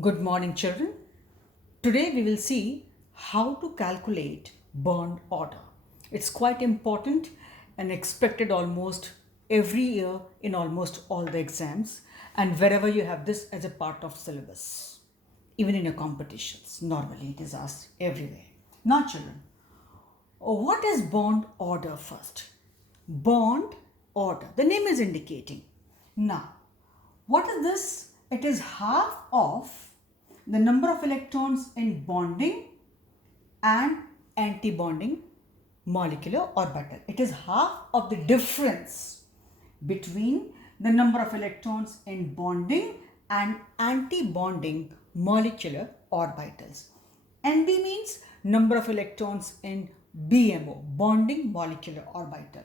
Good morning, children. Today we will see how to calculate bond order. It's quite important and expected almost every year in almost all the exams and wherever you have this as a part of syllabus. Even in your competitions, normally it is asked everywhere. Now, children, what is bond order first? Bond order. The name is indicating. Now, what is this? It is half of the number of electrons in bonding and anti-bonding molecular orbital. It is half of the difference between the number of electrons in bonding and anti-bonding molecular orbitals. NB means number of electrons in BMO, bonding molecular orbital.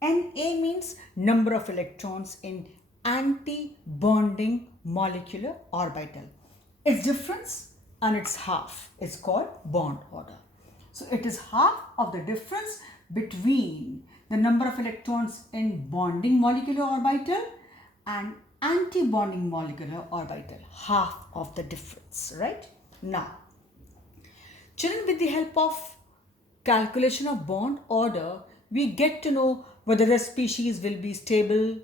Na means number of electrons in anti-bonding molecular orbital. Its difference and its half is called bond order. So it is half of the difference between the number of electrons in bonding molecular orbital and anti-bonding molecular orbital. Half of the difference, right? Now, children, with the help of calculation of bond order, we get to know whether the species will be stable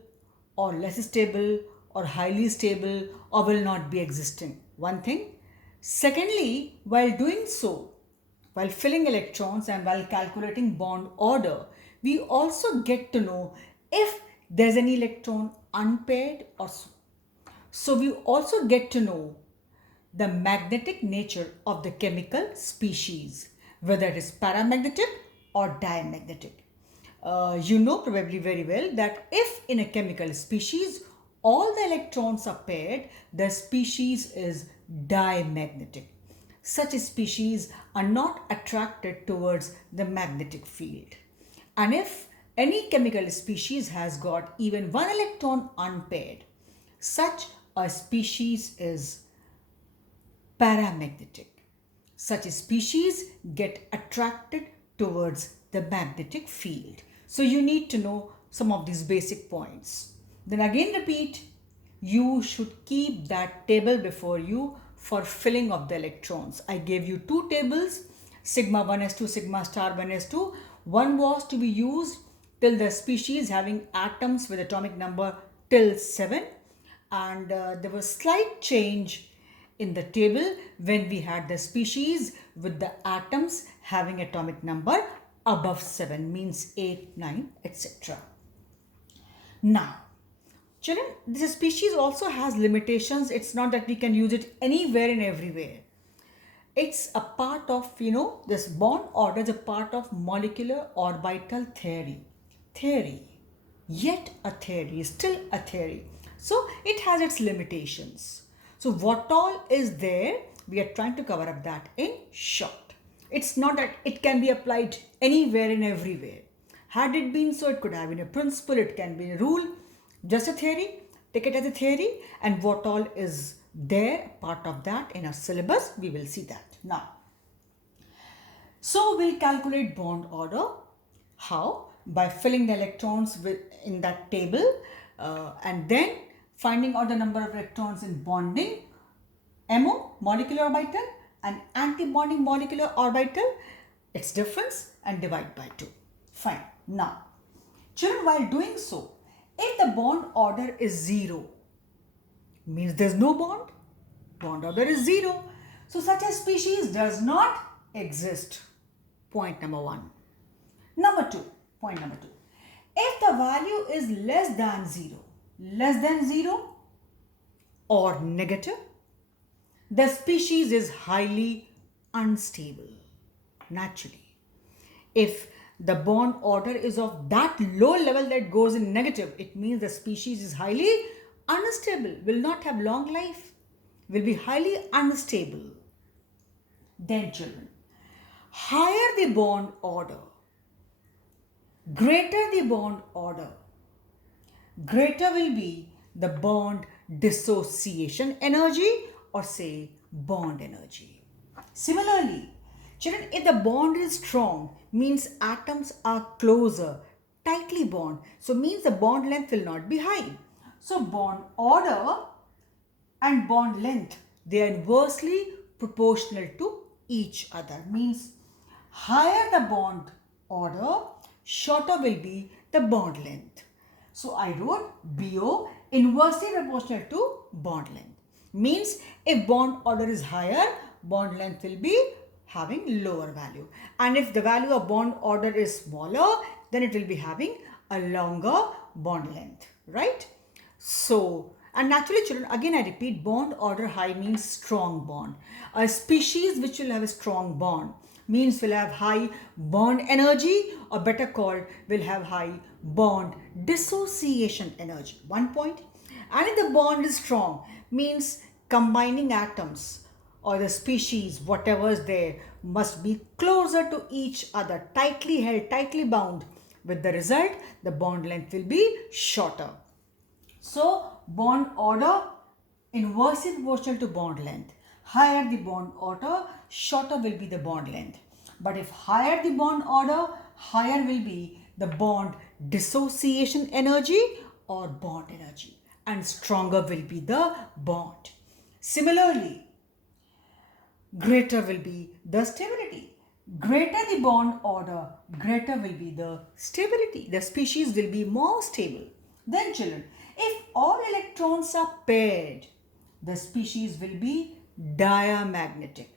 or less stable or highly stable or will not be existing. One thing. Secondly, while doing so, while filling electrons and while calculating bond order, we also get to know if there's any electron unpaired or so. So we also get to know the magnetic nature of the chemical species, whether it is paramagnetic or diamagnetic. You know probably very well that if in a chemical species all the electrons are paired, the species is diamagnetic. Such species are not attracted towards the magnetic field. And if any chemical species has got even one electron unpaired, such a species is paramagnetic. Such species get attracted towards the magnetic field. So you need to know some of these basic points. Then again repeat, you should keep that table before you for filling of the electrons. I gave you two tables, sigma 1s2, sigma star 1s2. One was to be used till the species having atoms with atomic number till 7, and there was slight change in the table when we had the species with the atoms having atomic number above 7, means 8, 9, etc. Now, children, this species also has limitations. It's not that we can use it anywhere and everywhere. It's a part of, this bond order is a part of molecular orbital theory. Yet a theory, still a theory. So it has its limitations. So what all is there, we are trying to cover up that in short. It's not that it can be applied anywhere and everywhere. Had it been so, it could have been a principle, it can be a rule, just a theory. Take it as a theory, and what all is there, part of that in our syllabus, we will see that. Now, so we'll calculate bond order. How? By filling the electrons in that table and then finding out the number of electrons in bonding MO, molecular orbital, and anti-bonding molecular orbital, its difference, and divide by 2. Fine. Now, children, while doing so, if the bond order is 0, means there's no bond, bond order is 0. So such a species does not exist. Point number 1. Point number 2. If the value is less than 0 or negative, the species is highly unstable. Naturally, if the bond order is of that low level that goes in negative, it means the species is highly unstable, will not have long life, will be highly unstable. Then children, higher the bond order, greater the bond order, greater will be the bond dissociation energy, or say bond energy. Similarly, children, if the bond is strong, means atoms are closer, tightly bound, so means the bond length will not be high. So bond order and bond length They are inversely proportional to each other. Means higher the bond order, shorter will be the bond length. So I wrote BO inversely proportional to bond length. Means if bond order is higher, bond length will be having lower value. And if the value of bond order is smaller, then it will be having a longer bond length, right? So, and naturally children, again I repeat, bond order high means strong bond. A species which will have a strong bond means will have high bond energy, or better called will have high bond dissociation energy. One point. And if the bond is strong means combining atoms or the species, whatever is there, must be closer to each other, tightly held, tightly bound. With the result, the bond length will be shorter. So, bond order inversely proportional to bond length. Higher the bond order, shorter will be the bond length. But if higher the bond order, higher will be the bond dissociation energy or bond energy, and stronger will be the bond. Similarly, greater will be the stability. Greater the bond order, greater will be the stability. The species will be more stable. Then children, if all electrons are paired, the species will be diamagnetic.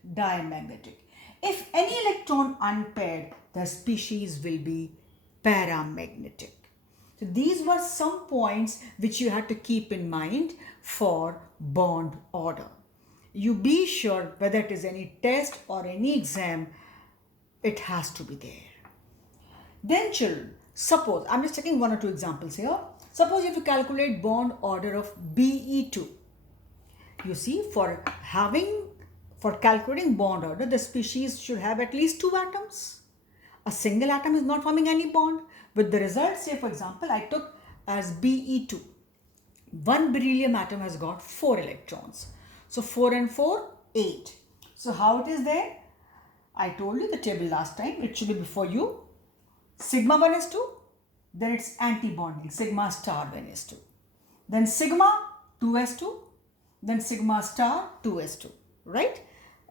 If any electron unpaired, the species will be paramagnetic. So these were some points which you had to keep in mind for bond order. You be sure whether it is any test or any exam, it has to be there. Then children, suppose, I'm just taking one or two examples here. Suppose you have to calculate bond order of Be2. You see, for calculating bond order, the species should have at least 2 atoms. A single atom is not forming any bond. With the result, say for example, I took as Be2. One beryllium atom has got 4 electrons. So 4 and 4, 8. So how it is there? I told you the table last time. It should be before you. Sigma 1 is 2. Then it's anti-bonding. Sigma star 1 is 2. Then sigma 2s2. Then sigma star 2s2. Right?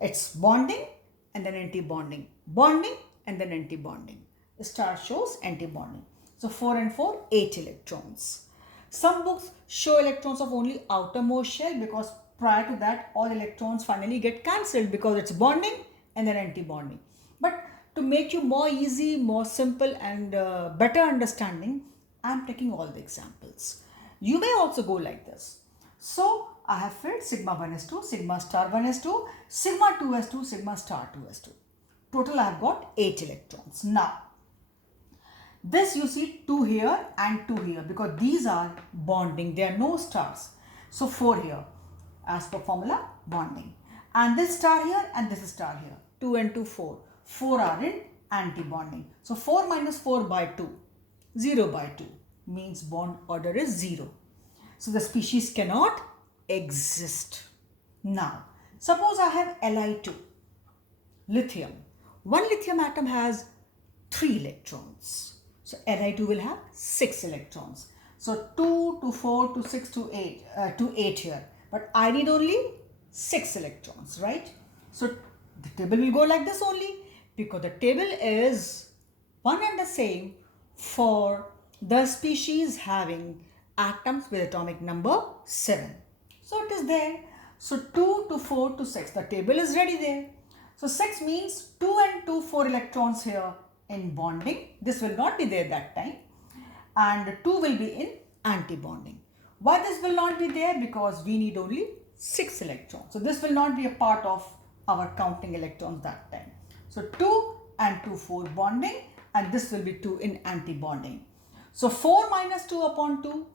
It's bonding and then anti-bonding. Bonding and then anti-bonding. The star shows anti-bonding. So 4 and 4, 8 electrons. Some books show electrons of only outermost shell, because prior to that all electrons finally get cancelled because it's bonding and then anti-bonding. But to make you more easy, more simple and better understanding, I am taking all the examples. You may also go like this. So I have filled sigma 1 is 2, sigma star 1 is 2, sigma 2 is 2, sigma star 2 is 2. Total I have got 8 electrons. Now, this you see 2 here and 2 here, because these are bonding. There are no stars. So 4 here as per formula, bonding. And this star here and this star here. 2 and 2, 4. 4 are in anti-bonding. So 4 minus 4 by 2. 0 by 2 means bond order is 0. So the species cannot exist. Now, suppose I have Li2, lithium. One lithium atom has 3 electrons. So Li2 will have 6 electrons. So 2 to 4 to 6 to 8 here. But I need only 6 electrons, right? So the table will go like this only, because the table is one and the same for the species having atoms with atomic number 7. So it is there. So 2 to 4 to 6. The table is ready there. So 6 means 2 and 2, 4 electrons here in bonding. This will not be there that time. And 2 will be in anti-bonding. Why this will not be there? Because we need only 6 electrons. So this will not be a part of our counting electrons that time. So 2 and 2, 4 bonding, and this will be 2 in anti-bonding. So 4 minus 2 upon 2,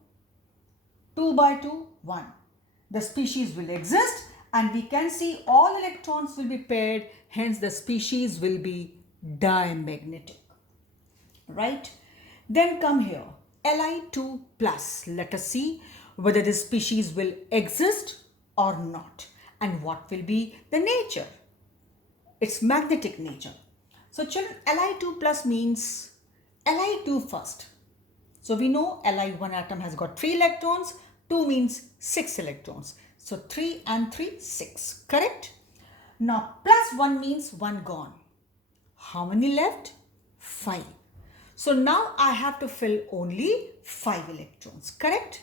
2 by 2, 1. The species will exist, and we can see all electrons will be paired, hence the species will be diamagnetic. Right? Then come here, Li2 plus. Let us see whether this species will exist or not, and what will be the nature, its magnetic nature. So children, Li2 plus means Li2 first. So we know Li1 atom has got 3 electrons, 2 means 6 electrons. So 3 and 3, 6. Correct? Now plus 1 means 1 gone. How many left? 5. So now I have to fill only 5 electrons. Correct?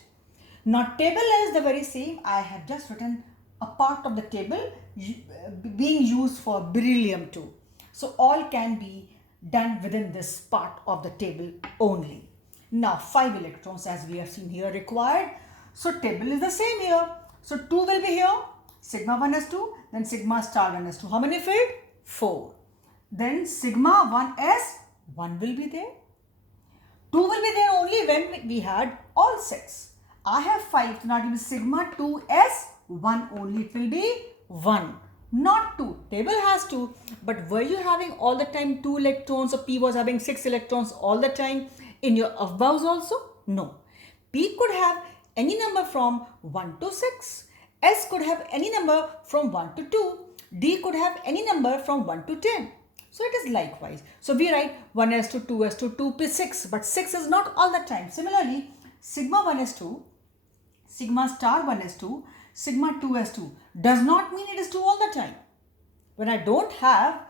Now table is the very same. I have just written a part of the table being used for beryllium too. So all can be done within this part of the table only. Now 5 electrons as we have seen here required. So table is the same here. So 2 will be here. Sigma 1 s2, then sigma star 1 s2. How many filled? 4. Then sigma 1s, 1 will be there. 2 will be there only when we had all 6. I have 5, so now it will be sigma 2s, 1 only, it will be 1. Not 2. Table has 2, but were you having all the time 2 electrons, or P was having 6 electrons all the time in your above also? No. P could have any number from 1 to 6. S could have any number from 1 to 2. D could have any number from 1 to 10. So it is likewise. So we write 1s2, 2s2, 2p6, but 6 is not all the time. Similarly, sigma 1s2, sigma star 1s2, sigma 2s2 does not mean it is 2 all the time. When I don't have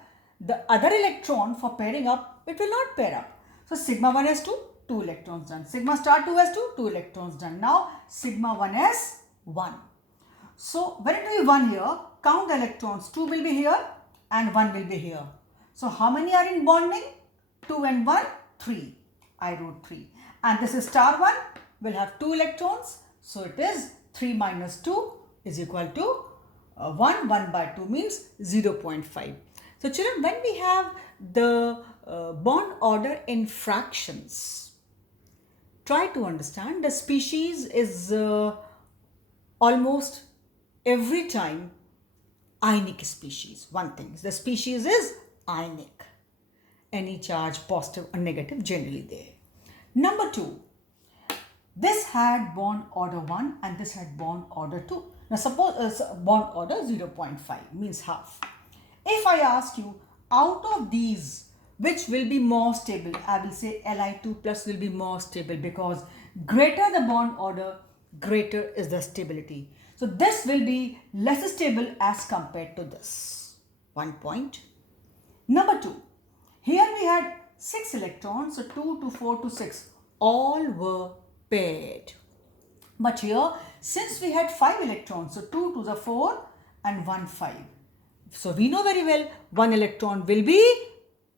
the other electron for pairing up, it will not pair up. So sigma 1s2, 2 electrons done. Sigma star 2s2, 2 electrons done. Now sigma 1s, 1. So when it will be 1 here, count the electrons. 2 will be here and 1 will be here. So how many are in bonding? 2 and 1, 3. I wrote 3. And this is star 1 will have 2 electrons. So it is 3 minus 2 is equal to 1. 1 by 2 means 0.5. So children, when we have the bond order in fractions, try to understand the species is almost every time ionic species. One thing, the species is ionic. Any charge positive or negative generally there. Number 2, this had bond order 1 and this had bond order 2. Now suppose bond order 0.5 means half. If I ask you out of these which will be more stable, I will say Li2 plus will be more stable because greater the bond order, greater is the stability. So this will be less stable as compared to this. 1 point. Number 2, here we had 6 electrons, so 2 to 4 to 6, all were paired. But here, since we had 5 electrons, so 2 to the 4 and 1 5. So we know very well 1 electron will be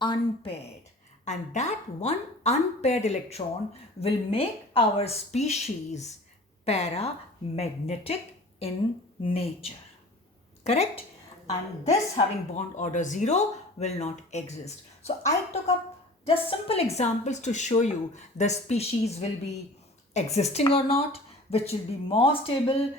unpaired. And that one unpaired electron will make our species paramagnetic in nature. Correct? And this having bond order 0 will not exist. So I took up just simple examples to show you the species will be existing or not, which will be more stable,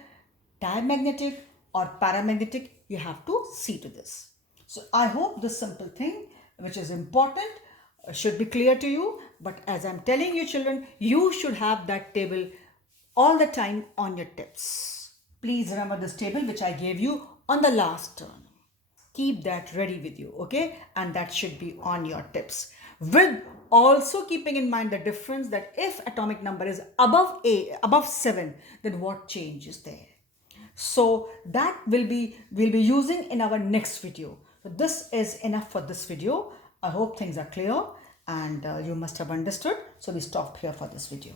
diamagnetic or paramagnetic. You have to see to this. So I hope this simple thing, which is important, should be clear to you. But as I'm telling you children, you should have that table all the time on your tips. Please remember this table which I gave you on the last turn. Keep that ready with you, okay? And that should be on your tips. With also keeping in mind the difference that if atomic number is above 7, then what change is there? So that we'll be using in our next video. So this is enough for this video. I hope things are clear and you must have understood. So we stop here for this video.